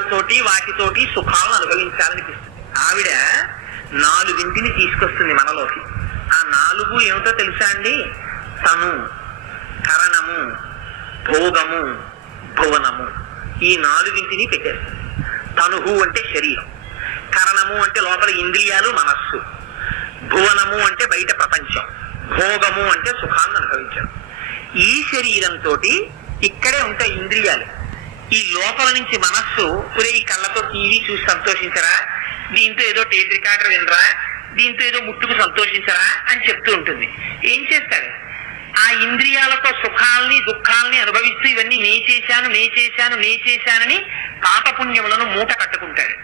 ఇంద్రియాలతోటి వాటితోటి సుఖాలను అనుభవించాలనిపిస్తుంది. ఆవిడ 4 తీసుకొస్తుంది మనలోకి. ఆ 4 ఏమిటో తెలుసా అండి? తను, కరణము, భోగము, భువనము. ఈ 4 పెట్టేస్తుంది. తనుహు అంటే శరీరం, కరణము అంటే లోపల ఇంద్రియాలు మనస్సు, భువనము అంటే బయట ప్రపంచం, భోగము అంటే సుఖాన్ని అనుభవించడం. ఈ శరీరంతో ఇక్కడే ఉంటాయి ఇంద్రియాలు. ఈ లోపల నుంచి మనస్సు పురే ఈ కళ్ళతో టీవీ చూసి సంతోషించరా, దీంతో ఏదో టేప్ రికార్డర్ వినరా, దీంతో ఏదో ముట్టుకు సంతోషించరా అని చెప్తూ ఉంటుంది. ఏం చేస్తాడు? ఆ ఇంద్రియాలతో సుఖాలని దుఃఖాలని అనుభవిస్తూ ఇవన్నీ నే చేశానని పాపపుణ్యములను మూట కట్టుకుంటాడు.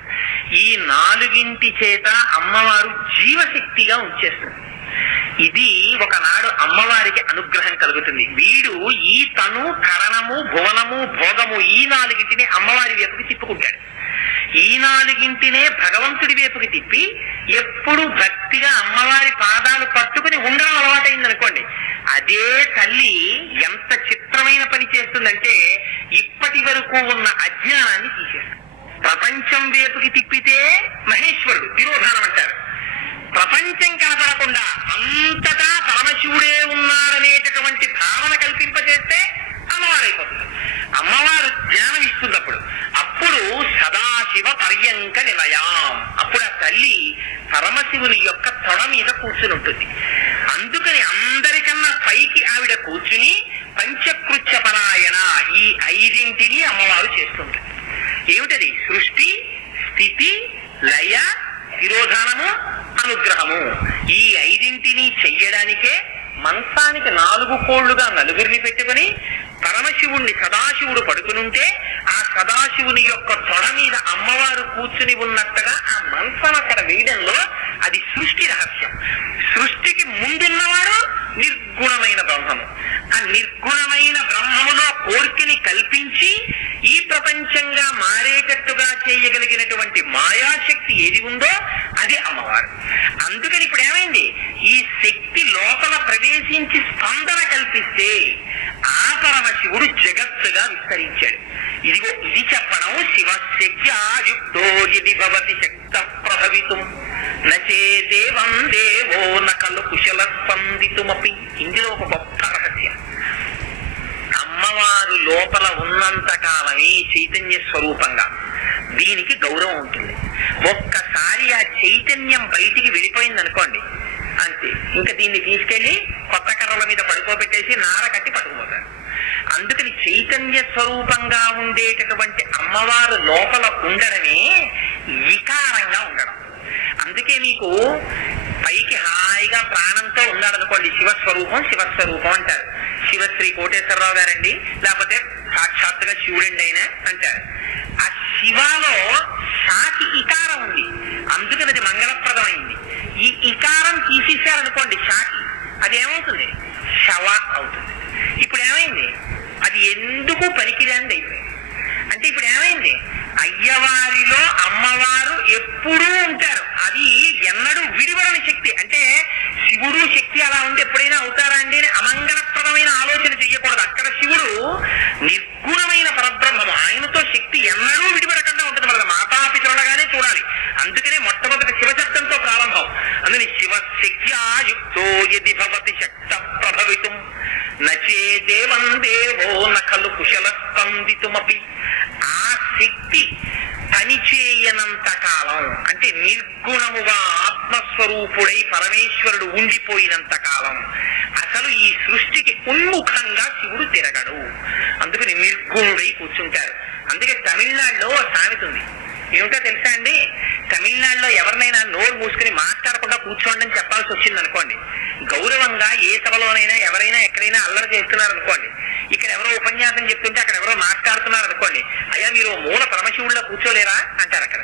ఈ 4 చేత అమ్మవారు జీవశక్తిగా ఉంచేస్తుంది. ఇది ఒకనాడు అమ్మవారికి అనుగ్రహం కలుగుతుంది. వీడు ఈ తను, కరణము, భువనము, భోగము ఈ 4 అమ్మవారి వైపుకి తిప్పుకుంటాడు. ఈ 4 భగవంతుడి వైపుకి తిప్పి ఎప్పుడు భక్తిగా అమ్మవారి పాదాలు పట్టుకుని ఉండడం అలవాటైంది అనుకోండి. అదే తల్లి ఎంత చిత్రమైన పని చేస్తుందంటే ఇప్పటి వరకు ఉన్న అజ్ఞానాన్ని తీసేస్తుంది. ప్రపంచం వైపుకి తిప్పితే మహేశ్వరుడు తిరోధానం అంటారు. ప్రపంచం కనపడకుండా అంతటా పరమశివుడే ఉన్నాడనేటటువంటి భావన కల్పింపజేస్తే అమ్మవారైపోతుంది. అమ్మవారు జ్ఞానం ఇస్తున్నప్పుడు అప్పుడు సదాశివ పర్యంక నిలయాం, అప్పుడు ఆ తల్లి పరమశివుని యొక్క తొడ మీద కూర్చుని ఉంటుంది. అందుకని అందరికన్నా పైకి ఆవిడ కూర్చుని పంచకృత్య పరాయణ ఈ 5 అమ్మవారు చేస్తుంటుంది. ఏమిటది? సృష్టి, స్థితి, లయ, తిరోధానము, అనుగ్రహము. ఈ 5 చెయ్యడానికే మంచానికి 4 కోళ్లుగా 4 పెట్టుకుని పరమశివుణ్ణి సదాశివుడు పడుకునుంటే ఆ సదాశివుని యొక్క తొడ మీద అమ్మవారు కూర్చుని ఉన్నట్టుగా ఆ మంచం అక్కడ వేయడంలో అది సృష్టి రహస్యం. సృష్టికి ముందున్నవాడు నిర్గుణమైన బ్రహ్మము. ఆ నిర్గుణమైన బ్రహ్మములో కోరికని కల్పించి ఈ ప్రపంచంగా మారేటట్టుగా చేయగలిగినటువంటి మాయాశక్తి ఏది ఉందో అది అమ్మవారు. అందుకని ఇప్పుడు ఏమైంది? ఈ శక్తి లోపల ప్రవేశించి స్పందన కల్పిస్తే ఆ పరమశివుడు జగత్తుగా విస్తరించాడు. ఇదిగో ఇది చెప్పడం శివశక్త్యాయుక్తో యది భవతి శక్త ప్రభవితుం నచేదేవం దేవో నకలు కుశల స్పందితుమపి. ఇందులో ఒక గొప్ప రహస్యం. అమ్మవారు లోపల ఉన్నంత కాలమే చైతన్య స్వరూపంగా దీనికి గౌరవం ఉంటుంది. ఒక్కసారి ఆ చైతన్యం బయటికి వెళ్ళిపోయింది అనుకోండి, అంతే. ఇంకా దీన్ని తీసుకెళ్లి కొత్త కర్రల మీద పడుకోబెట్టేసి నార కట్టి పట్టుకుపోతారు. అందుకని చైతన్య స్వరూపంగా ఉండేటటువంటి అమ్మవారు లోపల ఉండడమే వికారంగా ఉండడం. అందుకే మీకు పైకి హాయిగా ప్రాణంతో ఉన్నాడనుకోండి శివస్వరూపం అంటారు. శివశ్రీ కోటేశ్వరరావు గారండి, లేకపోతే సాక్షాత్తుగా శివుడండి అయినా అంటారు. ఆ శివాలో శాకి ఇకారం ఉంది, అందుకని అది మంగళప్రదమైంది. ఈ ఇకారం తీసేశారనుకోండి శాకి, అదేమవుతుంది? శవ అవుతుంది. ఇప్పుడు ఏమైంది? అది ఎందుకు పనికిరాంది అయిపోయింది. అంటే ఇప్పుడు ఏమైంది? అయ్యవారిలో అమ్మవారు ఎప్పుడూ ఉంటారు. అది ఎన్నడూ విడివడని శక్తి. అంటే శివుడు శక్తి అలా ఉండి ఎప్పుడైనా అవుతారా అండి అని అమంగళప్రదమైన ఆలోచన చెయ్యకూడదు. అక్కడ శివుడు నిర్గుణమైన పరబ్రహ్మము, ఆయనతో శక్తి ఎన్నడూ విడిపడకుండా ఉంటుంది. మన మాతాపితరులుగానే చూడాలి. అందుకనే మొట్టమొదటి శివశబ్దంతో ప్రారంభం. అందుకని శివశక్త్యాయుక్తో యది భవతి శక్త ప్రభవితుం నచేదేవం దేవో నకలు కుశల స్పందితుమపి. ఆ శక్తి పనిచేయనంత కాలం, అంటే నిర్గుణముగా ఆత్మస్వరూపుడై పరమేశ్వరుడు ఉండిపోయినంత కాలం అసలు ఈ సృష్టికి ఉన్ముఖంగా శివుడు తిరగడు. అందుకని నిర్గుణుడై కూర్చుంటారు. అందుకే తమిళనాడులో సామెత ఉంది. ఏమిటో తెలుసా అండి? తమిళనాడులో ఎవరినైనా నోరు మూసుకుని మాట్లాడకుండా కూర్చోండి అని చెప్పాల్సి వచ్చింది అనుకోండి, గౌరవంగా ఏ సభలోనైనా ఎవరైనా ఎక్కడైనా అల్లరి చేస్తున్నారు అనుకోండి, ఇక్కడ ఎవరో ఉపన్యాసం చెప్తుంటే అక్కడ ఎవరో మాట్లాడుతున్నారు అనుకోండి, అయ్యా మీరు మూల పరమశివుళ్ళ కూర్చోలేరా అంటారు. అక్కడ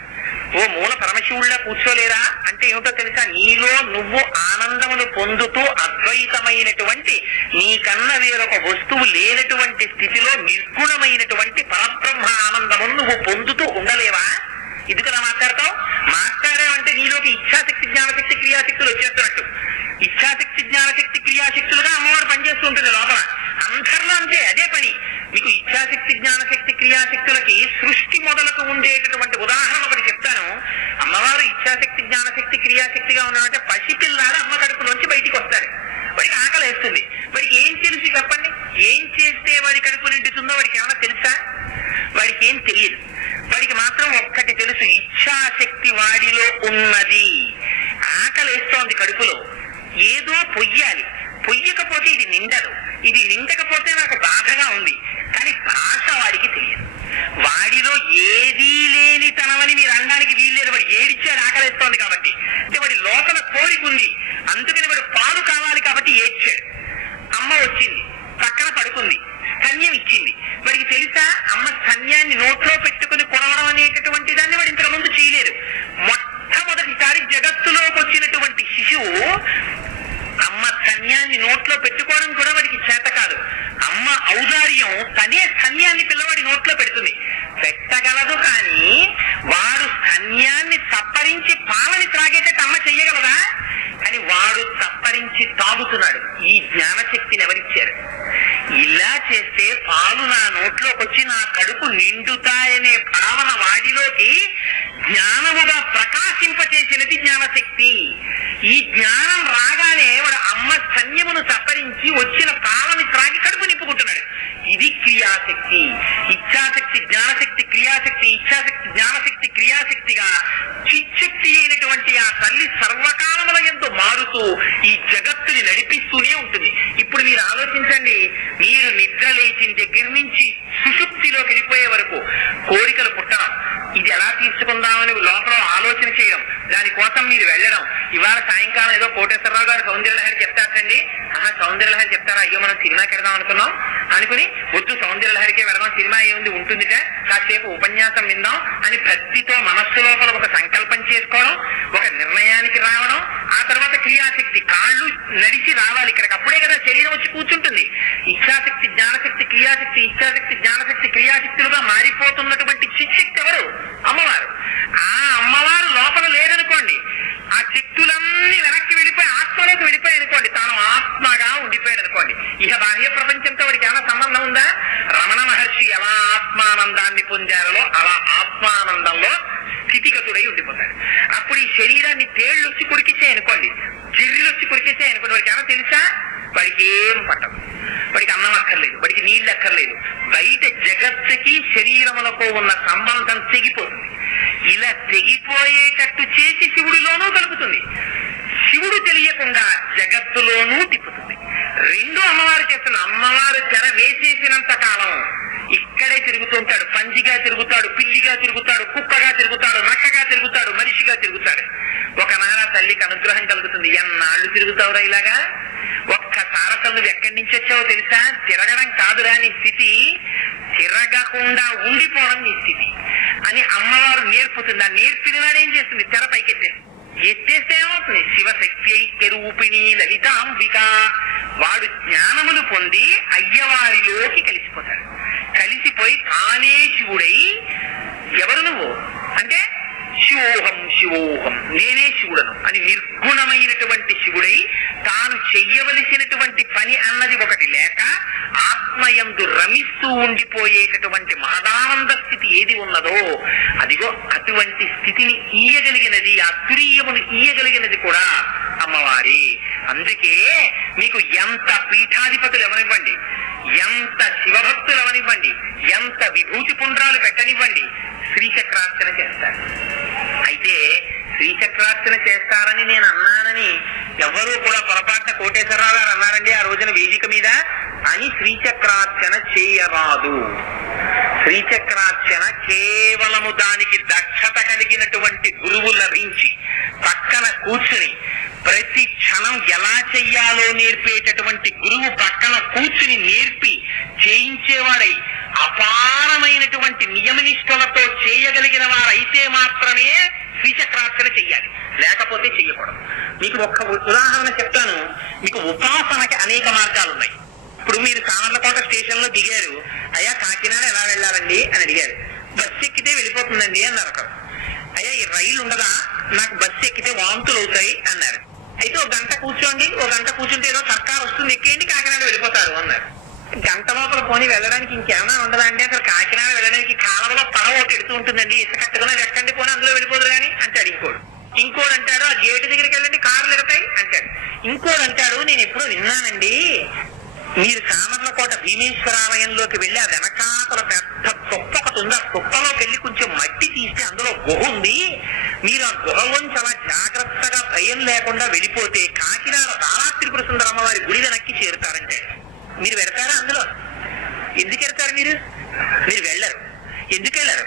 ఓ మూల పరమశివుళ్ళ కూర్చోలేరా అంటే ఏమిటో తెలుసా? నీలో నువ్వు ఆనందమును పొందుతూ అద్వైతమైనటువంటి నీకన్నా వేరొక వస్తువు లేనటువంటి స్థితిలో నిర్గుణమైనటువంటి పరబ్రహ్మ ఆనందమును నువ్వు పొందుతూ ఉండలేవా? ఇది కదా మాట్లాడతావు. మాట్లాడావంటే నీలోకి ఇచ్ఛాశక్తి, జ్ఞానశక్తి, క్రియాశక్తులు వచ్చేస్తున్నట్టు. ఇచ్ఛాశక్తి, జ్ఞానశక్తి, క్రియాశక్తులుగా అమ్మవారు పనిచేస్తూ ఉంటుంది లోపల. అందరిలో అంతే, అదే పని. మీకు ఇచ్ఛాశక్తి, జ్ఞానశక్తి, క్రియాశక్తులకి సృష్టి మొదలకు ఉండేటటువంటి ఏం తెలియదు. వాడికి మాత్రం ఒక్కటి తెలుసు, ఇచ్ఛాశక్తి వాడిలో ఉన్నది. ఆకలేస్తోంది కడుపులో, ఏదో పొయ్యాలి, పొయ్యకపోతే ఇది నిండదు, ఇది నిండకపోతే నాకు బాధగా ఉంది. కానీ భాష వాడికి తెలియదు. వాడిలో ఏదీ లేని తనమని మీరు అనడానికి వీల్లేదు. వాడు ఏడిచ్చాడు ఆకలిస్తోంది కాబట్టి, అంటే వాడి లోపల కోరిక ఉంది, అందుకని వాడు పాలు కావాలి కాబట్టి ఏడ్చాడు. అమ్మ వచ్చింది, పక్కన పడుకుంది, స్తన్యం ఇచ్చింది. వాడికి తెలుసా అమ్మ స్తన్యాన్ని నోట్లో పెట్టుకుని కొనవడం అనేటటువంటి దాన్ని వాడు ఇంతకు ముందు చేయలేదు. మొట్టమొదటిసారి జగత్తులోకి వచ్చినటువంటి శిశువు అమ్మ స్తన్యాన్ని నోట్లో పెట్టుకోవడం కూడా వాడికి చేత కాదు. అమ్మ ఔదార్యం తనే స్తన్యాన్ని పిల్లవాడి నోట్లో పెడుతుంది, పెట్టగలదు. కానీ వాడు స్తన్యాన్ని చప్పరించి పాలని త్రాగేటట్టు అమ్మ చెయ్యగలదా? అని వాడు చప్పరించి తాగుతున్నాడు. ఈ జ్ఞానశక్తిని ఎవరిచ్చారు? ఇలా చేస్తే పాలు నా నోట్లోకి వచ్చి నా కడుపు నిండుతాయనే భావన వాడిలోకి జ్ఞానముగా ప్రకాశింపచేసినది జ్ఞానశక్తి. ఈ జ్ఞానం రాగానే వాడు అమ్మ స్తన్యమును చప్పరించి వచ్చిన పాలని త్రాగి కడుపు నింపుకుంటున్నాడు. ఇది క్రియాశక్తి. ఇచ్ఛాశక్తి జ్ఞానశక్తి, క్రియాశక్తి ఇచ్ఛాశక్తి జ్ఞానశక్తి క్రియాశక్తిగా చిచ్చక్తి అయినటువంటి ఆ తల్లి సర్వకాలముల యందు మారుతూ ఈ జగత్తుని నడిపిస్తూనే ఉంటుంది. ఇప్పుడు మీరు ఆలోచించండి, మీరు నిద్ర లేచిన దగ్గర నుంచి సుషుప్తిలోకి వెళ్ళిపోయే వరకు కోరికలు పుట్టడం, ఇది ఎలా తీసుకుందామని లోపల ఆలోచన చేయడం, దానికోసం మీరు వెళ్ళడం. ఇవాళ సాయంకాలం ఏదో కోటేశ్వరరావు గారు సౌందర్యలహరి చెప్తారండి. సౌందర్యలహరి చెప్తారా? అయ్యో మనం సినిమాకి వెళ్దాం అనుకున్నాం అనుకుని, వద్దు సౌందర్యలహరికే వెళ్దాం, సినిమా ఏముంది ఉంటుందిట, కాసేపు ఉపన్యాసం విందాం అని భక్తితో మనస్సు లోపల ఒక సంకల్పం చేసుకోవడం, ఒక నిర్ణయానికి రావడం, ఆ తర్వాత క్రియాశక్తి కాళ్ళు నడిచి రావాలి ఇక్కడికి. అప్పుడే కదా శరీరం వచ్చి కూర్చుంటుంది. ఇచ్ఛాశక్తి జ్ఞానశక్తి క్రియాశక్తి ఇచ్ఛాశక్తి జ్ఞానశక్తి క్రియాశక్తులుగా మారిపోతున్నటువంటి చిచ్చక్తి ఎవరు? అమ్మవారు. ఆ అమ్మవారు లోపల లేదనుకోండి, ఆ శక్తులన్నీ వెనక్కి వెళ్ళిపోయి ఆత్మలోకి వెళ్ళిపోయి అనుకోండి, తాను ఆత్మగా ఉండిపోయాడు అనుకోండి. ఇక బాహ్య ప్రపంచంతో వాడికి ఏమైనా సంబంధం ఉందా? రమణ మహర్షి ఎలా ఆత్మానందాన్ని పొందారో అలా ఆత్మానందంలో స్థితిగతుడై ఉండిపోతాడు. అప్పుడు ఈ శరీరాన్ని తేళ్లు వచ్చి కొరికిచ్చాయి అనుకోండి, జిర్రిలు వచ్చి కొరికేసాయి అనుకోండి, వాడికి ఏమైనా తెలుసా? వాడికి ఏం పట్టదు. వాడికి అన్నం అక్కర్లేదు, వాడికి నీళ్ళు అక్కర్లేదు. బయట జగత్తుకి శరీరములకు ఉన్న సంబంధం తెగిపోతుంది. ఇలా తెగిపోయేటట్టు చేసి శివుడిలోనూ కలుపుతుంది. శివుడు తెలియకుండా జగత్తులోనూ తిప్పుతుంది. రెండు అమ్మవారు చేస్తున్న. అమ్మవారు తెర వేసేసినంత కాలం ఇక్కడే తిరుగుతుంటాడు. పందిగా తిరుగుతాడు, పిల్లిగా తిరుగుతాడు, కుక్కగా తిరుగుతాడు, నక్కగా తిరుగుతాడు, మనిషిగా తిరుగుతాడు. ఒకనాడు తల్లికి అనుగ్రహం కలుగుతుంది. ఎన్నాళ్ళు తిరుగుతావురా ఇలాగా? ఒక్కసారి అసలు నువ్వు ఎక్కడి నుంచి వచ్చావో తెలుసా? తిరగడం కాదురా నీ స్థితి, తిరగకుండా ఉండిపోవడం నీ స్థితి అని అమ్మవారు నేర్పుతుంది. ఆ నేర్పిన వాడు ఏం చేస్తుంది? తెర పైకెత్తేసి ఎత్తేస్తే ఏమవుతుంది? శివశక్తి తెరూపిణి లలితాంబిక. వాడు జ్ఞానములు పొంది అయ్యవారిలోకి కలిసిపోతాడు. కలిసిపోయి తానే శివుడై, ఎవరు నువ్వు అంటే శివోహం శివోహం నేనే శివుడను అని నిర్గుణమైనటువంటి శివుడై తాను చెయ్యవలసినటువంటి పని అన్నది ఒకటి లేక ఆత్మయందు రమిస్తూ ఉండిపోయేటటువంటి మహదానంద స్థితి ఏది ఉన్నదో అదిగో అటువంటి స్థితిని ఇయ్యగలిగినది, ఆ తురీయమును ఇయ్యగలిగినది కూడా అమ్మవారి. అందుకే మీకు ఎంత పీఠాధిపతులు ఎవరివ్వండి, ఎంత శివభక్తులు ఎవరివ్వండి, ఎంత విభూతి పుండ్రాలు పెట్టనివ్వండి, శ్రీచక్రార్చన చేస్తారు. అయితే శ్రీచక్రార్చన చేస్తారని నేను అన్నానని ఎవరూ కూడా పొరపాటున కోటేశ్వరరావు గారు అన్నారండి ఆ రోజున వేదిక మీద అని శ్రీచక్రార్చన చేయరాదు. శ్రీచక్రార్చన కేవలము దానికి దక్షత కలిగినటువంటి గురువు లభించి పక్కన కూర్చుని ప్రతి క్షణం ఎలా చెయ్యాలో నేర్పేటటువంటి గురువు పక్కన కూర్చుని నేర్పి చేయించేవాడై అపారమైనటువంటి నియమనిష్టలతో చేయగలిగిన వారైతే మాత్రమే శ్రీచక్రార్చన చెయ్యాలి, లేకపోతే చెయ్యకూడదు. మీకు ఒక్క ఉదాహరణ చెప్తాను. మీకు ఉపాసనకి అనేక మార్గాలు ఉన్నాయి. ఇప్పుడు మీరు సామర్లకోట స్టేషన్ లో దిగారు, అయ్యా కాకినాడ ఎలా వెళ్ళాలండి అని అడిగారు. బస్సు ఎక్కితే వెళ్ళిపోతుందండి అన్నారు ఒకరు. అయ్యా ఈ రైలు ఉండదా, నాకు బస్సు ఎక్కితే వాంతులు అవుతాయి అన్నారు. అయితే ఒక గంట కూర్చోండి, ఒక గంట కూర్చుంటే ఏదో సర్కారు వస్తుంది ఎక్కేయండి కాకినాడ వెళ్ళిపోతారు అన్నారు. గంట లోపల పోనీ వెళ్ళడానికి ఇంకేమైనా ఉండదా అండి? అసలు కాకినాడ వెళ్ళడానికి కాలంలో పడవ ఒకటి ఎడుతూ ఉంటుందండి, ఇసుకట్టుకుని ఎక్కండి పోనీ అందులో వెళ్ళిపోదు కానీ అంటాడు ఇంకోడు. ఇంకోడు అంటాడు ఆ గేటు దగ్గరికి వెళ్ళండి కార్లు ఎడతాయి అంటాడు. ఇంకోడు అంటాడు నేను ఎప్పుడో విన్నానండి, మీరు సామర్లకోట భీమేశ్వరాలయంలోకి వెళ్ళి ఆ వెనకాతల పెద్ద తొప్ప ఒకటి ఉంది. ఆ కుప్పలోకి వెళ్ళి కొంచెం మట్టి తీస్తే అందులో గుహ ఉంది. మీరు ఆ గుహలోంచి అలా జాగ్రత్తగా భయం లేకుండా వెళ్ళిపోతే కాకినాడ బాలాత్రిపుర సుందర అమ్మవారి గుడి వెనక్కి చేరుతారంటే మీరు వెళ్తారా? అందులో ఎందుకు వెళ్తారు? మీరు వెళ్ళరు. ఎందుకు వెళ్ళరు?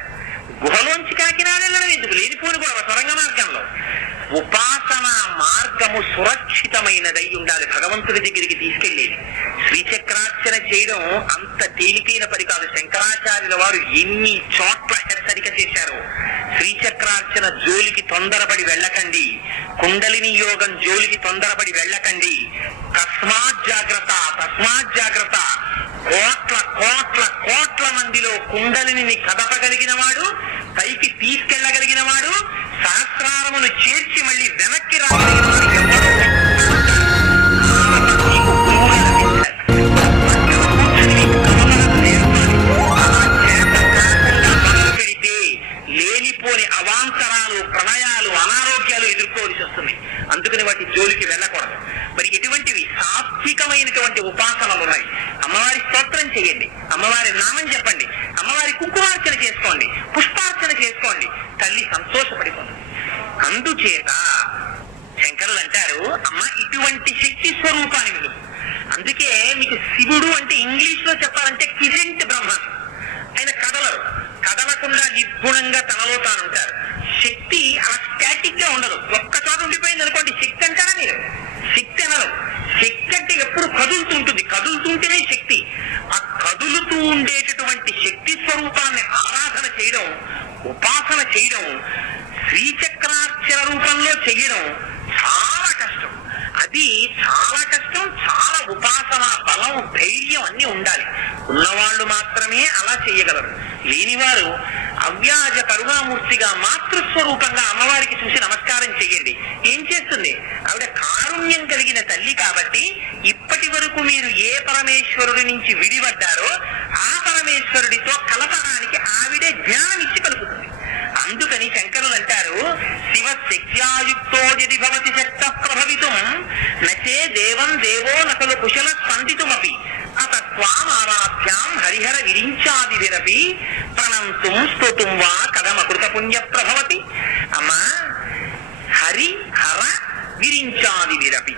గుహలోంచి కాకినాడ వెళ్ళడం ఎందుకు? లేనిపోని కూడా సొరంగ మార్గంలో ఉపాసన మార్గము సురక్షితమైనదై ఉండాలి. భగవంతుడి దగ్గరికి తీసుకెళ్లేది. శ్రీచక్రార్చన చేయడం అంత తేలికైన పని కాదు. శంకరాచార్యుల వారు ఎన్ని చోట్ల హెచ్చరిక చేశారు. శ్రీచక్రార్చన జోలికి తొందరపడి వెళ్ళకండి, కుండలిని యోగం జోలికి తొందరపడి వెళ్ళకండి. తస్మాత్ జాగ్రత్త, తస్మాత్ జాగ్రత్త. కోట్ల కోట్ల కోట్ల మందిలో కుండలిని కదపగలిగిన వాడు, పైకి తీసుకెళ్లగలిగిన వాడు, సహస్రారమును చేర్చి మళ్ళీ వెనక్కి రాగలిగిన వాడు ఎవరో పెడితే లేనిపోని అవాంతరాలు, ప్రళయాలు, అనారోగ్యాలు ఎదుర్కోవాల్సి వస్తుంది. అందుకని వాటి జోలికి వెళ్ళకూడదు. మరి ఎటువంటివి సాత్వికమైనటువంటి ఉపాసనలు ఉన్నాయి. అమ్మవారి స్తోత్రం చేయండి, అమ్మవారి నామం చెప్పండి, అమ్మవారి కుంకుమార్చన చేసుకోండి, పుష్పార్చన చేసుకోండి, తల్లి సంతోషపడిపోతుంది. అందుచేత శంకరులు అంటారు, అమ్మ ఇటువంటి శక్తి స్వరూపాన్ని మీరు. అందుకే మీకు శివుడు అంటే ఇంగ్లీష్ లో చెప్పాలంటే కిజెంట్ బ్రహ్మ. ఆయన కదలరు, కదలకుండా నిర్గుణంగా తనలో తాను ఉంటారు. శక్తి అలా స్టాటిక్ గా ఉండదు. ఒక్క చోట ఉండిపోయింది అనుకోండి శక్తి అంటారా మీరు? శక్తి అనరు. శక్తి అంటే ఎప్పుడు కదులుతుంటుంది, కదులుతుంటేనే శక్తి. ఆ కదులుతూ ఉండేటటువంటి శక్తి స్వరూపాన్ని ఆరాధన చేయడం, ఉపాసన చేయడం, శ్రీచక్రార్చన రూపంలో చేయడం చాలా కష్టం. అది చాలా కష్టం. చాలా ఉపాసన బలం, ధైర్యం అన్ని ఉండాలి. ఉన్నవాళ్ళు మాత్రమే అలా చేయగలరు. లేనివారు అవ్యాజ కరుణామూర్తిగా మాతృస్వరూపంగా అమ్మవారికి చూసి నమస్కారం చెయ్యండి. ఏం చేస్తుంది? ఆవిడ కారుణ్యం కలిగిన తల్లి కాబట్టి ఇప్పటి వరకు మీరు ఏ పరమేశ్వరుడి నుంచి విడిపడ్డారో ఆ పరమేశ్వరుడితో కలపడానికి ఆవిడే జ్ఞానం ఇచ్చి కలుపుతుంది. అందుకని శంకరులు అంటారు, శివశక్త్యాయుక్తో యది భవతి శక్త ప్రభవితుం నచే దేవం దేవో నకలు కుశల స్పందితుమపి అతత్వామారాధ్యాం హరిహర విరించాదిరపి ప్రణంతుం స్తుతుం వా కథమకృత పుణ్య ప్రభవతి. అమ్మా, హరి హర విరించాదిరపి.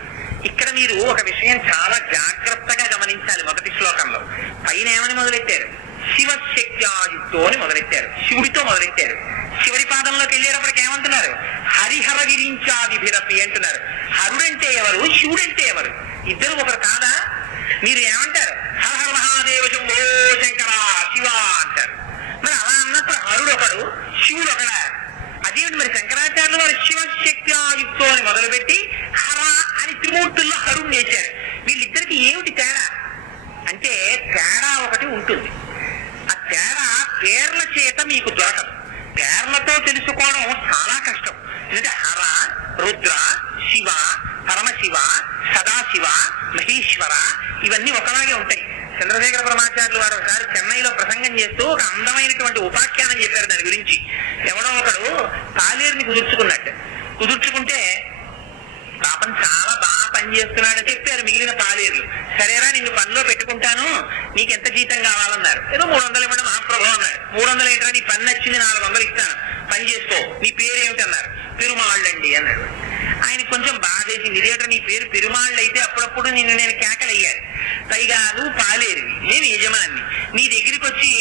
ఇక్కడ మీరు ఒక విషయం చాలా జాగ్రత్తగా గమనించాలి. మొదటి శ్లోకంలో పైన ఏమని మొదలెట్టారు? శివశక్త్యాయుక్తో అని మొదలెట్టారు, శివుడితో మొదలెట్టారు. చివరి పాదంలోకి వెళ్ళేటప్పటికి ఏమంటున్నారు? హరిహర విరించాదిరపి అంటున్నారు. హరుడంటే ఎవరు, శివుడంటే ఎవరు? ఇద్దరు ఒకరు కాదా? మీరు ఏమంటారు? హర హర మహాదేవ శంభో శంకర శివ అంటారు. మరి అలా అన్నప్పుడు హరుడు ఒకడు, శివుడు ఒకడా? అదేమిటి మరి? శంకరాచార్యులు వారు శివశక్త్యాయుక్తో అని మొదలుపెట్టి హర అని త్రిమూర్తుల్లో హరుడు చేశారు. వీళ్ళిద్దరికి ఏమిటి తేడా అంటే, తేడా ఒకటి ఉంటుంది. ఆ తేడా పేర్ల చేత మీకు దొరకదు. పేర్లతో తెలుసుకోవడం చాలా కష్టం. ఎందుకంటే హర, రుద్ర, శివ, పరమశివ, సదాశివ, మహేశ్వర ఇవన్నీ ఒకలాగే ఉంటాయి. చంద్రశేఖర పరమాచార్యులు వారు ఒకసారి చెన్నైలో ప్రసంగం చేస్తూ ఒక అందమైనటువంటి ఉపాఖ్యానం చెప్పారు దాని గురించి. ఎవడో ఒకడు తాలేరుని కుదుర్చుకున్నట్టు. కుదుర్చుకుంటే పాపం చాలా బాగా పనిచేస్తున్నాడని చెప్పారు మిగిలిన తాలేరులు. సరేరా, నిన్ను పనిలో పెట్టుకుంటాను, నీకెంత జీతం కావాలన్నారు. ఏదో 300 ఇవ్వడం మహాప్రభు అన్నాడు. 300 ఏంటరా, నీ పని నచ్చింది, 400 ఇస్తాను, పని చేసుకో, నీ పేరేమిటి అన్నారు. పెరుమాళ్ళండి అన్నాడు. ఆయన కొంచెం బాధేసింది. ఇదేంటో నీ పేరు పెరుమాళ్ళు అయితే అప్పుడప్పుడు నిన్ను నేను కేకలయ్యాను, పైగా నువ్వు పాలేరువి, నేను యజమాన్ని, నీ దగ్గరికి వచ్చి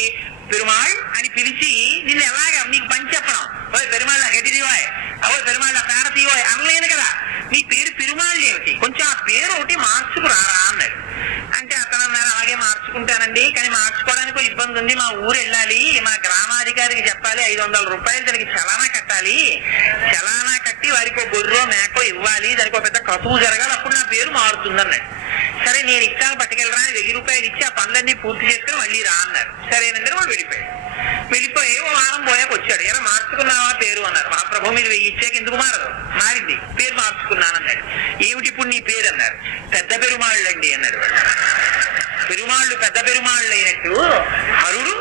పెరుమాళ్ అని పిలిచి నిన్ను ఎలాగా నీకు పని చెప్పడం, ఓయ్ పెరుమాళ్ళ గడ్డిదివాయ్, అవో పెరుమాళ్ళ పేరతీయోయ్ అనలేను కదా, నీ పేరు పెరుమాళ్ళు ఏమిటి, కొంచెం ఆ పేరు ఒకటి మార్చుకురారా అన్నాడు. అంటే అతను అన్నారు, అలాగే మార్చుకుంటానండి, కానీ మార్చుకోవడానికి ఇబ్బంది ఉంది, మా ఊరు వెళ్ళాలి, మా గ్రామాధికారికి చెప్పాలి, 500 రూపాయలు దానికి చలానా కట్టాలి, చలానా కట్టి వారికి ఒక గొర్రెో మేకో ఇవ్వాలి, దానికి ఒక పెద్ద కసువు జరగాలి, అప్పుడు నా పేరు మారుతుంది అన్నాడు. సరే నేను ఇచ్చాను, పట్టుకెళ్ళరా, 1000 రూపాయలు ఇచ్చి ఆ పనులన్నీ పూర్తి చేసుకుని మళ్ళీ రా అన్నారు. సరేనందరూ వాడు వెళ్ళిపోయాడు. వెళ్ళిపోయి ఓ వారం పోయాక వచ్చాడు. ఎలా మార్చుకున్నావా పేరు అన్నారు. మహాప్రభు మీరు 1000 ఇచ్చాక ఎందుకు మారదు? మారింది, పేరు మార్చుకున్నానన్నాడు. ఏమిటి ఇప్పుడు నీ పేరు అన్నారు. పెద్ద పెరుమాళ్ళు అండి అన్నాడు. పెరుమాళ్ళు పెద్ద పెరుమాళ్ళు అయినట్టు హరుడు,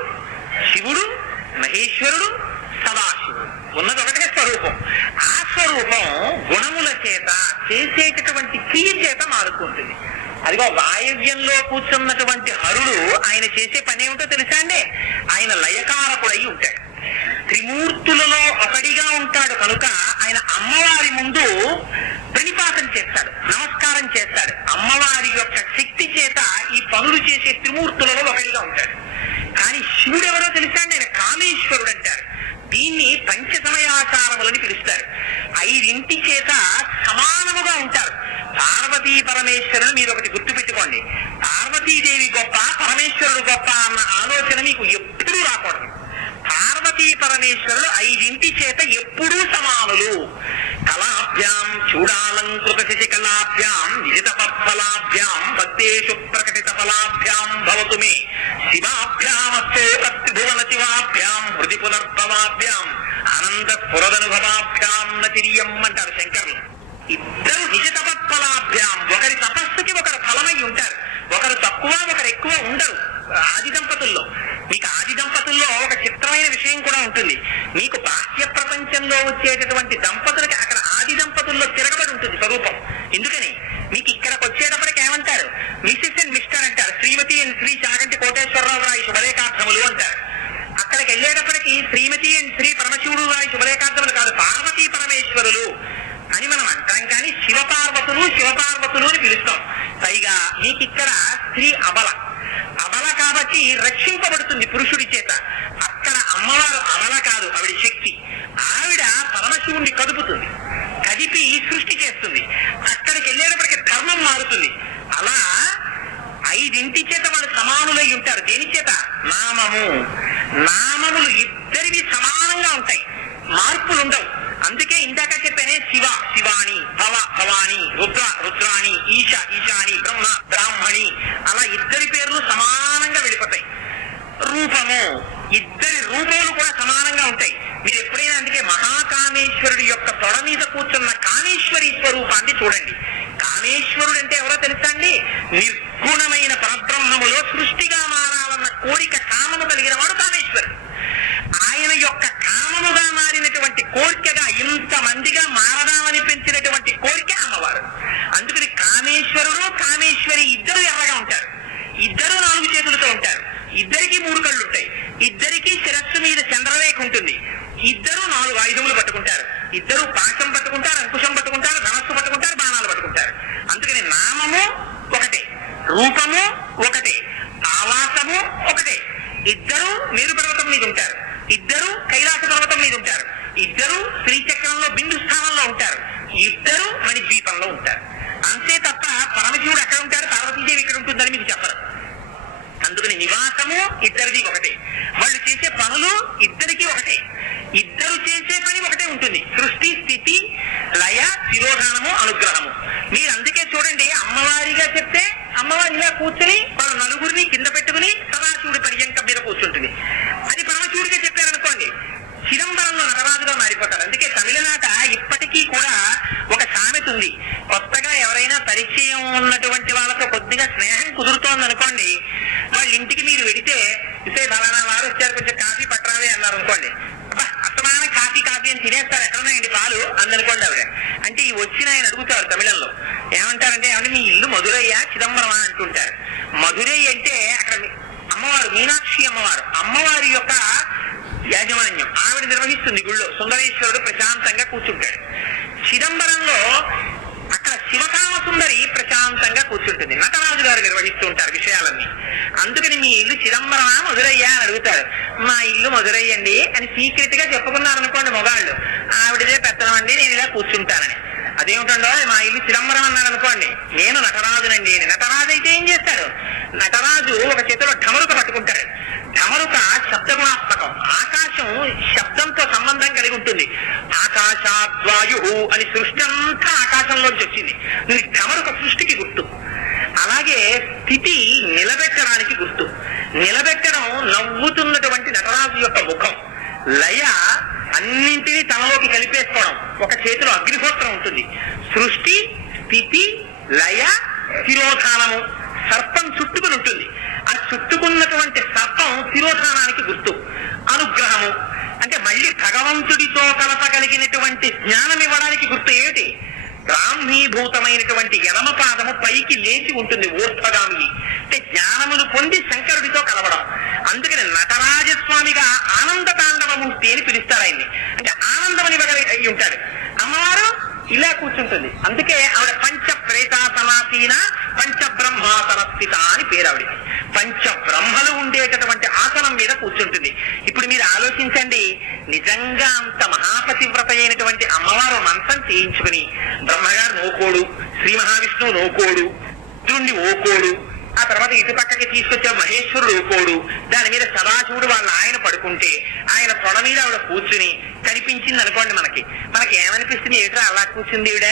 శివుడు, మహేశ్వరుడు, సదాశివుడు ఉన్నది ఒకటే స్వరూపం. ఆ స్వరూపం గుణముల చేత, చేసేటటువంటి క్రియ చేత మారుతుంటుంది. అదిగో వాయవ్యంలో కూర్చున్నటువంటి హరుడు ఆయన చేసే పని ఏమిటో తెలుసా అండి? ఆయన లయకారకుడై ఉంటాడు, త్రిమూర్తులలో ఒకడిగా ఉంటాడు కనుక ఆయన అమ్మవారి ముందు ప్రణిపాతం చేస్తాడు, నమస్కారం చేస్తాడు. అమ్మవారి యొక్క శక్తి చేత ఈ పనులు చేసే త్రిమూర్తులలో ఒకడిగా ఉంటాడు. కానీ శివుడు ఎవరో తెలుసా అండి? ఆయన కామేశ్వరుడు అంటారు. దీన్ని పంచసమయాచారములని పిలుస్తారు. 5 చేత సమానముగా ఉంటారు. పార్వతీ పరమేశ్వరుడు మీరు ఒకటి గుర్తు పెట్టుకోండి. పార్వతీదేవి గొప్ప, పరమేశ్వరుడు గొప్ప అన్న ఆలోచన మీకు ఎప్పుడూ రాకూడదు. పార్వతీ పరమేశ్వరుడు 5 చేత ఎప్పుడూ సమానులు. కళాభ్యాం చూడాలంకృత శశికళాభ్యాం నిజితపఫలాభ్యాం భక్తేషు ప్రకటిత ఫలాభ్యాం భవతు మే శివాభ్యామస్తోకత్రిభువన శివాభ్యాం హృది పునర్భవాభ్యాం ఆనంద స్ఫురదనుభవాభ్యాం నతిరియం అంటారు శంకరులు. ఇద్దరు నిజతపఫలాభ్యాం, ఒకరి తపస్సుకి ఒకరు ఫలమై ఉంటారు. ఒకరు తక్కువ ఒకరు ఎక్కువ ఉండరు. ఆది దంపతుల్లో మీకు ఆది దంపతుల్లో ఒక చిత్రమైన విషయం కూడా ఉంటుంది. మీకు బాహ్య ప్రపంచంలో వచ్చేటటువంటి దంపతులకి అక్కడ ఆది దంపతుల్లో తిరగబడి ఉంటుంది స్వరూపం. ఎందుకని మీకు ఇక్కడికి వచ్చేటప్పటికి ఏమంటారు? మిస్సెస్ అండ్ మిస్టర్ అంటారు. శ్రీమతి అండ్ శ్రీ చాగంటి కోటేశ్వరరావు రాయి శుభలేఖార్థములు అంటారు. అక్కడికి వెళ్ళేటప్పటికి శ్రీమతి అండ్ శ్రీ పరమశివుడు రాయి శుభలేఖార్థములు కాదు, పార్వతీ పరమేశ్వరులు అని మనం అంటాం. కానీ శివపార్వతులు శివపార్వతులు అని పిలుస్తాం. పైగా మీకు ఇక్కడ స్త్రీ అబల కాబట్టి రక్షింపబడుతుంది పురుషుడి చేత. అక్కడ అమ్మవారు అబల కాదు, ఆవిడ శక్తి. ఆవిడ పరమశివుణ్ణి కదుపుతుంది, కదిపి సృష్టి చేస్తుంది. అక్కడికి వెళ్ళేటప్పటికి ధర్మం మారుతుంది. అలా 5 చేత వాళ్ళు సమానులై ఉంటారు. దేని చేత? నామములు ఇద్దరివి సమానంగా ఉంటాయి, మార్పులు ఉండవు. అందుకే ఇందాక చెప్పానే శివ శివాని, భవ భవాని, రుద్ర రుద్రాణి, ఈశ ఈశాని, బ్రహ్మ బ్రాహ్మణి, అలా ఇద్దరి పేర్లు సమానంగా వెళ్ళిపోతాయి. రూపము, ఇద్దరి రూపములు కూడా సమానంగా ఉంటాయి. మీరు ఎప్పుడైనా అందుకే మహాకామేశ్వరుడి యొక్క తొడ మీద కూర్చున్న కామేశ్వరి స్వరూపాన్ని చూడండి. కామేశ్వరుడు అంటే ఎవరో తెలుసా అండి? నిర్గుణమైన పరబ్రహ్మములో సృష్టిగా మారాలన్న కోరిక, కామము కలిగిన వాడు కామేశ్వరుడు. ఆయన యొక్క కామముగా మారినటువంటి కోరికగా ఇంతమందిగా మారదామని పెంచినటువంటి కోరిక అమ్మవారు. అందుకని కామేశ్వరుడు కామేశ్వరి ఇద్దరు ఎర్రగా ఉంటారు, ఇద్దరు 4 చేతులతో ఉంటారు, ఇద్దరికి 3 కళ్ళు ఉంటాయి, ఇద్దరికి శిరస్సు మీద చంద్రరేఖ ఉంటుంది, ఇద్దరు 4 ఆయుధములు పట్టుకుంటారు, ఇద్దరు పాశం పట్టుకుంటారు, అంకుశం పట్టుకుంటారు, ధనస్సు పట్టుకుంటారు, బాణాలు పట్టుకుంటారు. అందుకని నామము ఒకటే, రూపము ఒకటే, ఆవాసము ఒకటే. ఇద్దరు మేరు పర్వతం మీద ఉంటారు, ఇద్దరు కైలాస పర్వతం మీద ఉంటారు, ఇద్దరు శ్రీచక్రంలో బిందు స్థానంలో ఉంటారు, ఇద్దరు మణిద్వీపంలో ఉంటారు. అంతే తప్ప పరమశివుడు అక్కడ ఉంటారు, పార్వతీదేవి ఇక్కడ ఉంటుందని మీకు చెప్పరు. అందుకని నివాసము ఇద్దరిది ఒకటే, వాళ్ళు చేసే పనులు ఇద్దరికి ఒకటే, ఇద్దరు చేసే పని ఒకటే ఉంటుంది. సృష్టి స్థితి లయ తిరోధానము అనుగ్రహము. మీరు అందుకే చూడండి, అమ్మవారిగా చెప్తే అమ్మవారి ఇలా కూర్చొని వాళ్ళు 4గురిని కింద పెట్టుకుని సదాశివుడి పర్యంకం మీద కూర్చుంటుంది. అది పరమశివుడిగా చెప్పారనుకోండి, చిదంబరంలో నటరాజుగా మారిపోతారు. అందుకే తమిళనాట ఇప్పటికీ కూడా ఒక సామెత ఉంది. కొత్తగా ఎవరైనా పరిచయం ఉన్నటువంటి వాళ్ళతో కొద్దిగా స్నేహం కుదురుతోంది అనుకోండి, వాళ్ళ ఇంటికి మీరు వెడితే ఇసే ఫలానా వారు వచ్చారు, కొంచెం కాఫీ పట్టరావే అన్నారు అనుకోండి, అసమానం కాఫీ అని తినేస్తారు, ఎక్కడున్నాయండి పాలు అందనుకోండి ఆవిడ. అంటే ఈ వచ్చిన ఆయన అడుగుతారు తమిళంలో, ఏమంటారంటే ఏమంటే మీ ఇల్లు మధురయ్య చిదంబరమా అంటుంటారు. మధురై అంటే అక్కడ అమ్మవారు మీనాక్షి అమ్మవారు, అమ్మవారి యొక్క యాజమాన్యం ఆవిడ నిర్వహిస్తుంది గుళ్ళో. సుందరేశ్వరుడు ప్రశాంతంగా కూర్చుంటాడు. చిదంబరంలో అక్కడ శివకామ సుందరి ప్రశాంతంగా కూర్చుంటుంది. నటరాజు గారు నిర్వహిస్తూ ఉంటారు విషయాలన్నీ. అందుకని మీ ఇల్లు చిదంబరమా మధురయ్య అని అడుగుతారు. మా ఇల్లు మధురయ్యండి అని సీక్రెట్ గా చెప్పుకున్నారు అనుకోండి మొగాళ్ళు, ఆవిడదే పెత్తనం అండి, నేను ఇలా కూర్చుంటానని. అదేమిటండో మా ఇల్లు చిదంబరం అన్నాడు అనుకోండి, నేను నటరాజునండి అని. నటరాజు అయితే ఏం చేస్తాడు? నటరాజు ఒక చేతిలో ఢమరుక పట్టుకుంటాడు. ఢమరుక శబ్దగుణాత్మకం, ఆకాశం శబ్దంతో సంబంధం కలిగి ఉంటుంది. ఆకాశాద్వాయు అని సృష్టి అంతా ఆకాశంలోంచి వచ్చింది. ఢమరుక సృష్టికి గుర్తు. అలాగే స్థితి నిలబెట్టడానికి గుర్తు. నిలబెట్టడం నవ్వుతున్నటువంటి నటరాజు యొక్క ముఖం. లయ అన్నింటినీ తనలోకి కలిపేసుకోవడం. ఒక చేతిలో అగ్నిహోత్రం ఉంటుంది. సృష్టి స్థితి లయ తిరోధానము. సర్పం చుట్టుకుని ఉంటుంది. ఆ చుట్టుకున్నటువంటి సర్పం తిరోధానానికి గుర్తు. అనుగ్రహము అంటే మళ్ళీ భగవంతుడితో కలపగలిగినటువంటి జ్ఞానం ఇవ్వడానికి గుర్తు ఏమిటి? బ్రాహ్మీభూతమైనటువంటి ఎడమ పాదము పైకి లేచి ఉంటుంది, ఊర్ధ్వగామి. అంటే జ్ఞానమును పొంది శంకరుడితో కలవడం. అందుకని నటరాజస్వామిగా ఆనంద తాండవమూర్తి అని పిలుస్తారు ఆయన్ని. అంటే ఆనందమని అయి ఉంటాడు. అమ్మవారు ఇలా కూర్చుంటుంది. అందుకే ఆవిడ పంచ ప్రేతాసనాసీన పంచబ్రహ్మాసన స్థిత అని పేరు ఆవిడకి. పంచబ్రహ్మలు ఉండేటటువంటి ఆసనం మీద కూర్చుంటుంది. ఇప్పుడు మీరు ఆలోచించండి, నిజంగా అంత మహాపతివ్రత అయినటువంటి అమ్మవారు మంత్రం చేయించుకుని బ్రహ్మగారు నోకోడు, శ్రీ మహావిష్ణువు నోకోడు, రుద్రుణ్ణి ఓకోడు, ఆ తర్వాత ఇటు పక్కకి తీసుకొచ్చే మహేశ్వరుడు ఓకోడు, దాని మీద సదాశివుడు వాళ్ళ ఆయన పడుకుంటే ఆయన తొడ మీద ఆవిడ కూర్చుని కనిపించింది అనుకోండి, మనకి ఏమనిపిస్తుంది, ఏమిటో అలా కూర్చుంది ఈవిడ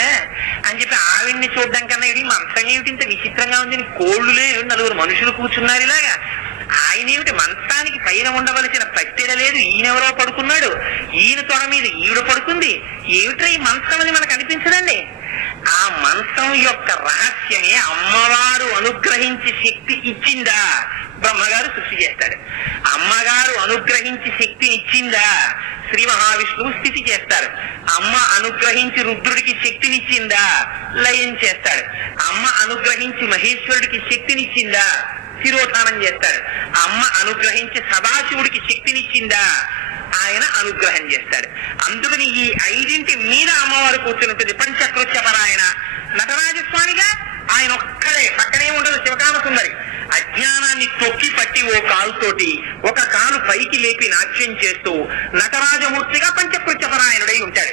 అని చెప్పి ఆవిడ్ని చూడడం కన్నా ఇది మంత్రం ఏమిటి ఇంత విచిత్రంగా ఉంది, కోళ్ళులే నలుగురు మనుషులు కూర్చున్నారు ఇలాగా, ఆయన ఏమిటి మంత్రానికి పైన ఉండవలసిన పట్టెడ లేదు, ఈయనెవరో పడుకున్నాడు, ఈయన తొడ మీద ఈవిడ పడుకుంది, ఏమిటో ఈ మంత్రం అని మనకు అనిపించదండి. ఆ మంత్రం యొక్క రహస్యమే అమ్మవారు అనుగ్రహించి శక్తి ఇచ్చిందా, బ్రహ్మగారు సృష్టి చేస్తాడు. అమ్మగారు అనుగ్రహించి శక్తి ఇచ్చిందా, శ్రీ మహావిష్ణువు స్థితి చేస్తారు. అమ్మ అనుగ్రహించి రుద్రుడికి శక్తినిచ్చిందా, లయం చేస్తాడు. అమ్మ అనుగ్రహించి మహేశ్వరుడికి శక్తినిచ్చిందా, శిరోధానం చేస్తాడు. అమ్మ అనుగ్రహించి సదాశివుడికి శక్తినిచ్చిందా, ఆయన అనుగ్రహం చేస్తాడు. అందుకని ఈ ఐదింటి మీద అమ్మవారు కూర్చుని ఉంటుంది. పంచకృత్యపరాయణ నటరాజస్వామిగా ఆయన ఒక్కడే, పక్కనే ఉండదు శివకామ సుందరి. అజ్ఞానాన్ని తొక్కి పట్టి ఓ కాలుతోటి ఒక కాలు పైకి లేపి నాట్యం చేస్తూ నటరాజమూర్తిగా పంచకృత్యపరాయణుడై ఉంటాడు.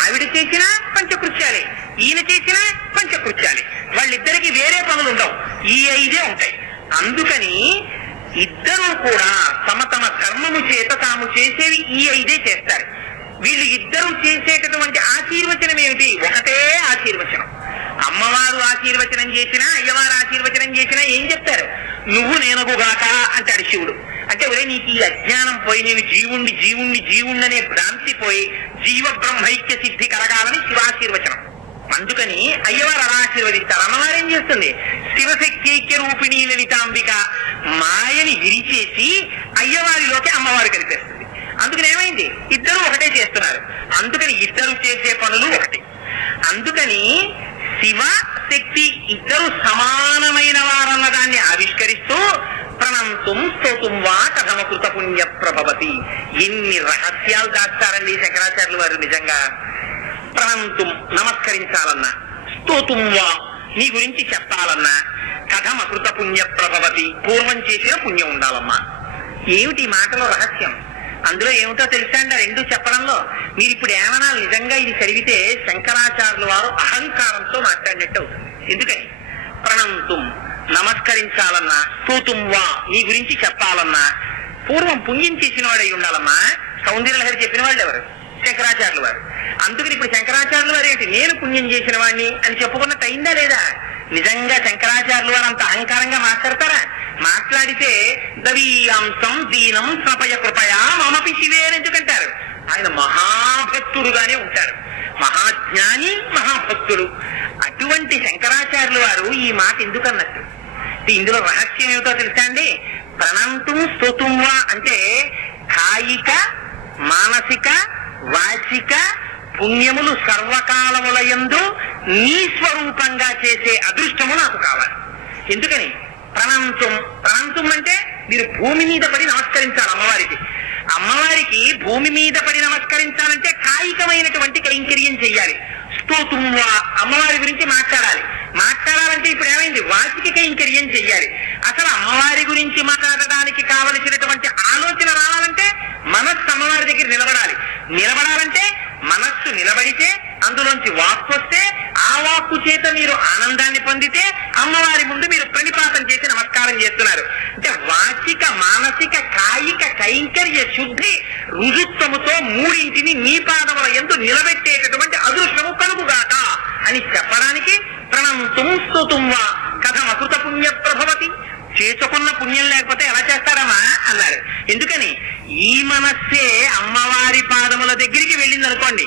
ఆవిడ చేసిన పంచకృత్యాలే, ఈయన చేసిన పంచకృత్యాలే. వాళ్ళిద్దరికి వేరే పనులు ఉండవు, ఈ ఐదే ఉంటాయి. అందుకని ఇద్దరూ కూడా తమ తమ ధర్మము చేత తాము చేసేవి ఈ ఐదే చేస్తారు. వీళ్ళు ఇద్దరూ చేసేటటువంటి ఆశీర్వచనం ఏమిటి, ఒకటే ఆశీర్వచనం. అమ్మవారు ఆశీర్వచనం చేసినా అయ్యవారు ఆశీర్వచనం చేసినా ఏం చెప్తారు, నువ్వు నేనగుగాక అంటాడు శివుడు. అంటే ఒరే నీకు ఈ అజ్ఞానం పోయి నేను జీవుణ్ణి అనే భ్రాంతి పోయి జీవ బ్రహ్మైక్య సిద్ధి కలగాలని శివాశీర్వచనం. అందుకని అయ్యవారు అలా ఆశీర్వదిస్తారు. అమ్మవారు ఏం చేస్తుంది, శివశక్తైక్య రూపిణీ లలితాంబిక మాయని విరిచేసి అయ్యవారిలోకి అమ్మవారు కలిపేస్తుంది. అందుకని ఏమైంది, ఇద్దరు ఒకటే చేస్తున్నారు. అందుకని ఇద్దరు చేసే పనులు ఒకటి. అందుకని శివ శక్తి ఇద్దరు సమానమైన వారన్న దాన్ని ఆవిష్కరిస్తూ ప్రణంతుం స్తోతుం వా కథమకృత పుణ్య ప్రభవతి. ఎన్ని రహస్యాలు దాస్తారండి శంకరాచార్యులు వారు. నిజంగా ప్రణంతుం నమస్కరించాలన్నా, స్తోతుం వా నీ గురించి చెప్పాలన్నా, కథమకృత పుణ్య ప్రభవతి పూర్వం చేసిన పుణ్యం ఉండాలమ్మా. ఏమిటి మాటలో రహస్యం, అందులో ఏమిటో తెలుసా అండి, రెండు చెప్పడంలో మీరు ఇప్పుడు ఏమన్నా నిజంగా ఇది చదివితే శంకరాచార్యుల వారు అహంకారంతో మాట్లాడినట్టు అవుతుంది. ఎందుకని ప్రణంతుం నమస్కరించాలన్నా, స్తోతుం వా నీ గురించి చెప్పాలన్నా పూర్వం పుణ్యం చేసిన వాడై ఉండాలమ్మా. సౌందర్యలహరి చెప్పిన వాళ్ళు ఎవరు, శంకరాచార్యుల వారు. అందుకని ఇప్పుడు శంకరాచార్యుల వారు ఏంటి, నేను పుణ్యం చేసిన వాడిని అని చెప్పుకున్నట్టు అయిందా లేదా? నిజంగా శంకరాచార్యుల వారు అంత అహంకారంగా మాట్లాడతారా? మాట్లాడితే దవీయాంశం దీనం స్నపయ కృపయా మమపి శివే అని ఎందుకంటారు. ఆయన మహాభక్తుడుగానే ఉంటారు, మహాజ్ఞాని మహాభక్తుడు. అటువంటి శంకరాచార్యుల వారు ఈ మాట ఎందుకన్నట్టు, ఇందులో రహస్యం ఏమిటో తెలుసా అండి. ప్రణంతుం స్తుతుం అంటే కాయిక మానసిక వాచిక పుణ్యములు సర్వకాలములయందు నీ స్వరూపంగా చేసే అదృష్టము నాకు కావాలి. ఎందుకని ప్రణంతుం అంటే మీరు భూమి మీద పడి నమస్కరించాలి అమ్మవారికి. అమ్మవారికి భూమి మీద పడి నమస్కరించాలంటే కాయికమైనటువంటి కైంకర్యం చెయ్యాలి. స్తోతుం వా అమ్మవారి గురించి మాట్లాడాలంటే ఇప్పుడు ఏమైంది, వాచిక కైంకర్యం చెయ్యాలి. అసలు అమ్మవారి గురించి మాట్లాడడానికి కావలసినటువంటి ఆలోచన రావాలంటే మనస్సు అమ్మవారి దగ్గర నిలబడాలంటే మనస్సు నిలబడితే అందులోంచి వాక్కు వస్తే ఆ వాక్కు చేత మీరు ఆనందాన్ని పొందితే అమ్మవారి ముందు మీరు ప్రణిపాతం చేసి నమస్కారం చేస్తున్నారు. అంటే వాచిక మానసిక కాయిక కైంకర్య శుద్ధి రుజుత్వముతో మూడింటిని నీ పాదముల యందు నిలబెట్టేటటువంటి అదృష్టము కలుగుగాక అని చెప్పడానికి ప్రణంతుం స్తుతుం వా కథమకృత పుణ్య ప్రభవతి. చేసుకున్న పుణ్యం లేకపోతే ఎలా చేస్తారమ్మా అన్నారు. ఎందుకని ఈ మనస్సే అమ్మవారి పాదముల దగ్గరికి వెళ్ళింది అనుకోండి,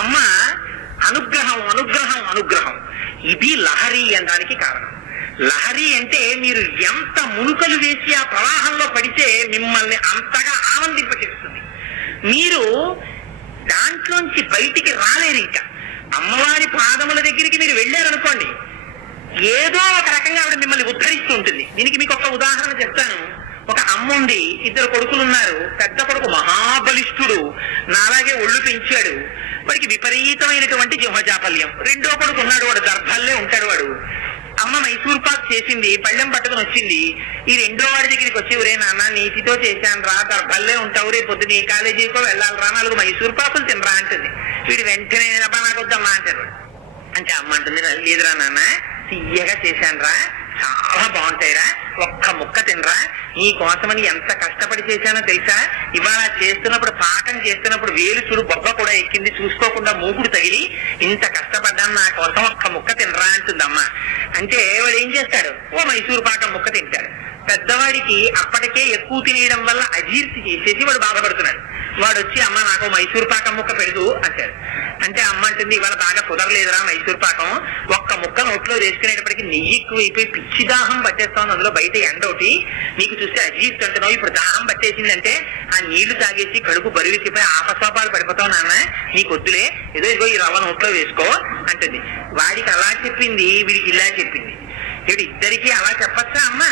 అమ్మ అనుగ్రహం అనుగ్రహం అనుగ్రహం ఇది లహరి అనడానికి కారణం. లహరి అంటే మీరు ఎంత మునుకలు వేసి ఆ ప్రవాహంలో పడితే మిమ్మల్ని అంతగా ఆనందింపచేస్తుంది. మీరు దాంట్లోంచి బయటికి రాలేరు. ఇంకా అమ్మవారి పాదముల దగ్గరికి మీరు వెళ్ళారనుకోండి, ఏదో ఒక రకంగా ఆవిడ మిమ్మల్ని ఉద్ధరిస్తూ ఉంటుంది. దీనికి మీకు ఒక ఉదాహరణ చెప్తాను. ఒక అమ్మ ఉంది, ఇద్దరు కొడుకులు ఉన్నారు. పెద్ద కొడుకు మహాబలిష్ఠుడు, నాలాగే ఒళ్ళు పెంచాడు, వాడికి విపరీతమైనటువంటి జిహ్వజాపల్యం. రెండో కొడుకు ఉన్నాడు, వాడు దర్భాల్లే ఉంటాడు. వాడు అమ్మ మైసూర్ పాక్ చేసింది, పళ్ళెం పట్టుకుని వచ్చింది. ఈ రెండో వాడి దగ్గరికి వచ్చి, ఒరే నాన్న నీతితో చేశాను రా, దర్భాల్లే ఉంటావు, రేపు పొద్దున ఏ కాలేజీకో వెళ్ళాలిరా, 4 మైసూర్ పాకులు తినరా అంటుంది. వీడు వెంటనే నాకు వద్దమ్మా అంటారు. అంటే అమ్మ అంటుంది, లేదురా నాన్న, తీయగా చేశాను రా, చాలా బాగుంటాయిరా, ఒక్క ముక్క తినరా, నీ కోసమని ఎంత కష్టపడి చేశానో తెలుసా, ఇవాళ చేస్తున్నప్పుడు పాకం చేస్తున్నప్పుడు వేలు చూడు బొబ్బ కూడా ఎక్కింది, చూసుకోకుండా మూగుడు తగిలి ఇంత కష్టపడ్డాను, నా కోసం ఒక్క ముక్క తినరా అంటుందమ్మా. అంటే వాడు ఏం చేస్తాడు, ఓ మైసూరు పాకం ముక్క తింటాడు. పెద్దవాడికి అప్పటికే ఎక్కువ తినేయడం వల్ల అజీర్తి చేసేసి వాడు బాధపడుతున్నాడు. వాడు వచ్చి, అమ్మ నాకు మైసూర్ పాకం ముక్క పెడదు అంటాడు. అంటే అమ్మ అంటుంది, ఇవాళ బాగా కుదరలేదురా మైసూర్ పాకం, ఒక్క ముక్క నోట్లో వేసుకునేటప్పటికి నెయ్యి ఎక్కువైపోయి పిచ్చి దాహం పట్టేస్తాను, అందులో బయట ఎండ ఒకటి, నీకు చూస్తే అజీర్తి అంటున్నావు, ఇప్పుడు దాహం పట్టేసిందంటే ఆ నీళ్లు తాగేసి కడుపు బరువెక్కిపోయి ఆపసోపాలు పడిపోతావు నాన్న, నీకు వద్దులే, ఇదిగో ఈ రవ్వ నోట్లో వేసుకో అంటుంది. వాడికి అలా చెప్పింది, వీడికి ఇలా చెప్పింది. వీడి ఇద్దరికీ అలా చెప్పచ్చా అమ్మ?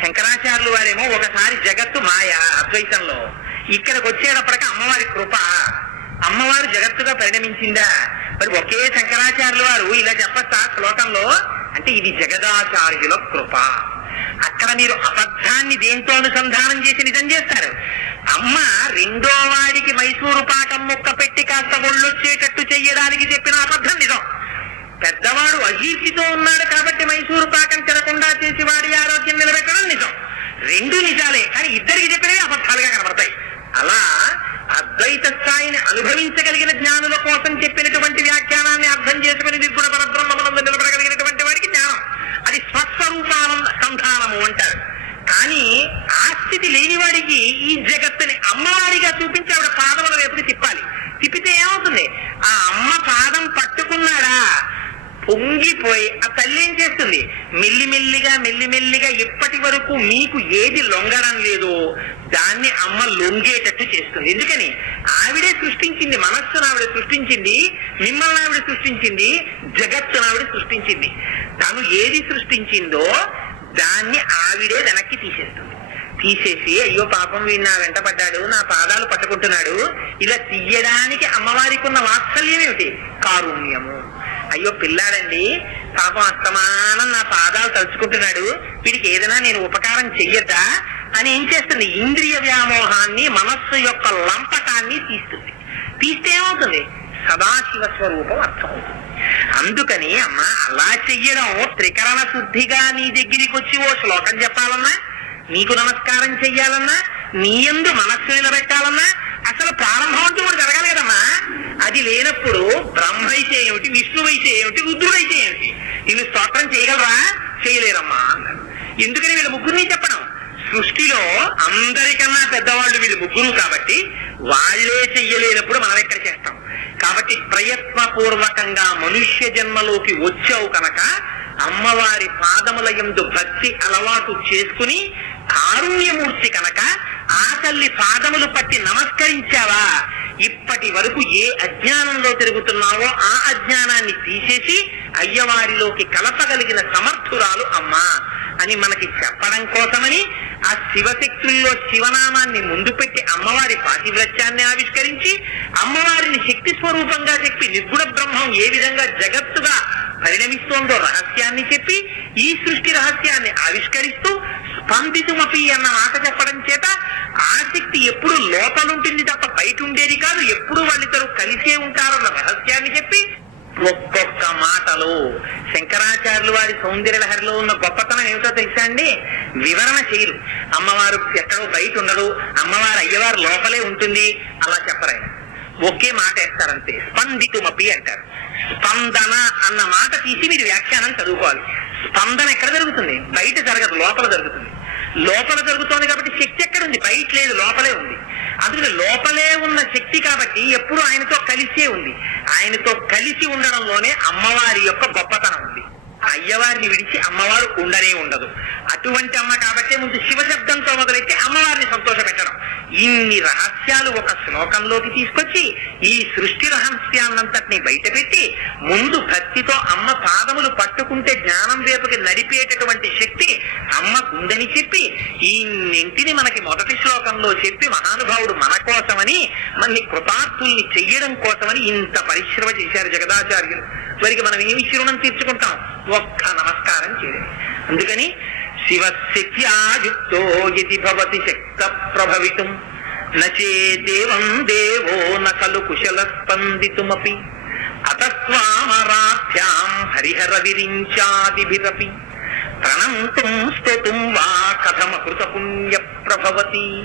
శంకరాచార్యులు వారేమో ఒకసారి జగత్తు మాయ అద్వైతంలో, ఇక్కడికి వచ్చేటప్పటికి అమ్మవారి కృప, అమ్మవారు జగత్తుగా పరిణమించిందా? మరి ఒకే శంకరాచార్యులు వారు ఇలా చెప్పచ్చా శ్లోకంలో? అంటే ఇది జగదాచార్యుల కృప. అక్కడ మీరు అబద్ధాన్ని దేంతో అనుసంధానం చేసి నిజం చేస్తారు. అమ్మ రెండో వాడికి మైసూరు పాకం ముక్క పెట్టి కాస్త ఒళ్ళొచ్చేటట్టు చెయ్యడానికి చెప్పిన అబద్ధం నిజం. పెద్దవాడు అజీర్తితో ఉన్నాడు కాబట్టి మైసూరు పాకం తినకుండా చేసి వాడి ఆరోగ్యం నిలబెట్టడం నిజం. రెండు నిజాలే, కానీ ఇద్దరికి చెప్పినవి అబద్ధాలుగా కనబడతాయి. అలా అద్వైత స్థాయిని అనుభవించగలిగిన జ్ఞానుల కోసం చెప్పినటువంటి వ్యాఖ్యానాన్ని అర్థం చేసుకుని నిర్గుణ పరబ్రహ్మమునందు నిలబడగలిగినటువంటి వాడికి జ్ఞానం, అది స్వస్వరూపానంద సంధానము అంటారు. కానీ ఆ స్థితి లేని వాడికి ఈ జగత్తుని అమ్మవారిగా చూపించి ఆవిడ పాదముల వైపుకి తిప్పాలి. తిప్పితే ఏమవుతుంది? ఆ అమ్మ పాదం పట్టుకున్నాడా, పొంగిపోయి ఆ తల్లి ఏం చేస్తుంది, మెల్లిమెల్లిగా ఇప్పటి వరకు మీకు ఏది లొంగడం లేదో దాన్ని అమ్మ లొంగేటట్టు చేస్తుంది. ఎందుకని? ఆవిడే సృష్టించింది, మనస్సును ఆవిడ సృష్టించింది, మిమ్మల్ని ఆవిడ సృష్టించింది, జగత్తును ఆవిడ సృష్టించింది. తను ఏది సృష్టించిందో దాన్ని ఆవిడే వెనక్కి తీసేస్తుంది. తీసేసి, అయ్యో పాపం వీడు నా వెంట పడ్డాడు, నా పాదాలు పట్టుకుంటున్నాడు, ఇలా తీయడానికి అమ్మవారికి ఉన్న వాత్సల్యం ఏమిటి? కారుణ్యము. అయ్యో పిల్లాడండి పాపం అస్తమానం నా పాదాలు తలుచుకుంటున్నాడు, వీడికి ఏదైనా నేను ఉపకారం చెయ్యతా అని ఏం చేస్తుంది? ఇంద్రియ వ్యామోహాన్ని, మనస్సు యొక్క లంపటాన్ని తీస్తుంది. తీస్తే ఏమవుతుంది? సదాశివ స్వరూపం అర్థమవుతుంది. అందుకని అమ్మ అలా చెయ్యడం, త్రికరణ శుద్ధిగా నీ దగ్గరికి వచ్చి ఓ శ్లోకం చెప్పాలన్నా, నీకు నమస్కారం చెయ్యాలన్నా, నీ యందు మనస్సు నిలబెట్టాలన్నా అసలు ప్రారంభం అంటూ కూడా జరగాలి కదమ్మా. అది లేనప్పుడు బ్రహ్మ అయితే ఏమిటి, విష్ణువు అయితే ఏమిటి, రుద్రుడైతే ఏమిటి, వీళ్ళు స్తోత్రం చేయగలరా? చేయలేరమ్మా అన్నారు. ఎందుకని? వీళ్ళు ముగ్గురిని చెప్పడం. సృష్టిలో అందరికన్నా పెద్దవాళ్ళు వీళ్ళు ముగ్గురు కాబట్టి వాళ్లే చెయ్యలేనప్పుడు మనం ఎక్కడ చేస్తాం? కాబట్టి ప్రయత్నపూర్వకంగా మనుష్య జన్మలోకి వచ్చావు కనుక అమ్మవారి పాదముల యందు భక్తి అలవాటు చేసుకుని కారుణ్యమూర్తి కనుక ఆ తల్లి పాదములు పట్టి నమస్కరించావా, ఇప్పటి వరకు ఏ అజ్ఞానంలో తిరుగుతున్నావో ఆ అజ్ఞానాన్ని తీసేసి అయ్యవారిలోకి కలపగలిగిన సమర్థురాలు అమ్మా అని మనకి చెప్పడం కోసమని ఆ శివశక్తుల్లో శివనామాన్ని ముందు పెట్టి అమ్మవారి పాతివ్రత్యాన్ని ఆవిష్కరించి అమ్మవారిని శక్తి స్వరూపంగా చెప్పి నిర్గుణ బ్రహ్మం ఏ విధంగా జగత్తుగా పరిణమిస్తోందో రహస్యాన్ని చెప్పి ఈ సృష్టి రహస్యాన్ని ఆవిష్కరిస్తూ స్పందితుమపి అన్న మాట చెప్పడం చేత ఆ శక్తి ఎప్పుడు లోపలుంటుంది తప్ప బయట ఉండేది కాదు, ఎప్పుడు వాళ్ళిద్దరూ కలిసే ఉంటారన్న రహస్యాన్ని చెప్పి ఒక్కొక్క మాటలో శంకరాచార్యులు వారి సౌందర్యలహరిలో ఉన్న గొప్పతనం ఏమిటో తెలుసా అండి? వివరణ చేయరు. అమ్మవారు ఎక్కడో బయట ఉండదు, అమ్మవారు అయ్యవారు లోపలే ఉంటుంది అలా చెప్పరాయన. ఒకే మాట వేస్తారంతే, స్పందితుమపి అంటారు. స్పందన అన్న మాట తీసి మీరు వ్యాఖ్యానం చదువుకోవాలి. స్పందన ఎక్కడ జరుగుతుంది? బయట జరగదు, లోపల జరుగుతుంది. లోపల జరుగుతోంది కాబట్టి శక్తి ఎక్కడుంది? బయట లేదు, లోపలే ఉంది. అందుకని లోపలే ఉన్న శక్తి కాబట్టి ఎప్పుడు ఆయనతో కలిసే ఉంది. ఆయనతో కలిసి ఉండడంలోనే అమ్మవారి యొక్క గొప్పతనం ఉంది. అయ్యవారిని విడిచి అమ్మవారు ఉండనే ఉండదు. అటువంటి అమ్మ కాబట్టి ముందు శివశబ్దంతో మొదలెట్టి అమ్మవారిని సంతోష పెట్టడం. ఇన్ని రహస్యాలు ఒక శ్లోకంలోకి తీసుకొచ్చి ఈ సృష్టి రహస్యాన్నంతటినీ బయటపెట్టి ముందు భక్తితో అమ్మ పాదములు పట్టుకుంటే జ్ఞానం వైపుకి నడిపేటటువంటి శక్తి అమ్మకుందని చెప్పి ఇన్నింటిని మనకి మొదటి శ్లోకంలో చెప్పి మహానుభావుడు మన కోసమని మనని కృతార్థుల్ని చెయ్యడం కోసమని ఇంత పరిశ్రమ చేశారు జగదాచార్యులు. వారికి మనం ఏమి రుణం తీర్చుకుంటాం? ఒక్క నమస్కారం చేయడం. అందుకని శివశక్త్యాయుక్తో యది భవతి శక్త ప్రభవితుం నచేదేవం దేవో నకలు కుశల స్పందితుమపి అతస్వామరాధ్యాం హరిహర విరించాదిభిరపి ప్రణంతుం స్తుతుం వా కథమకృత పుణ్య ప్రభవతి.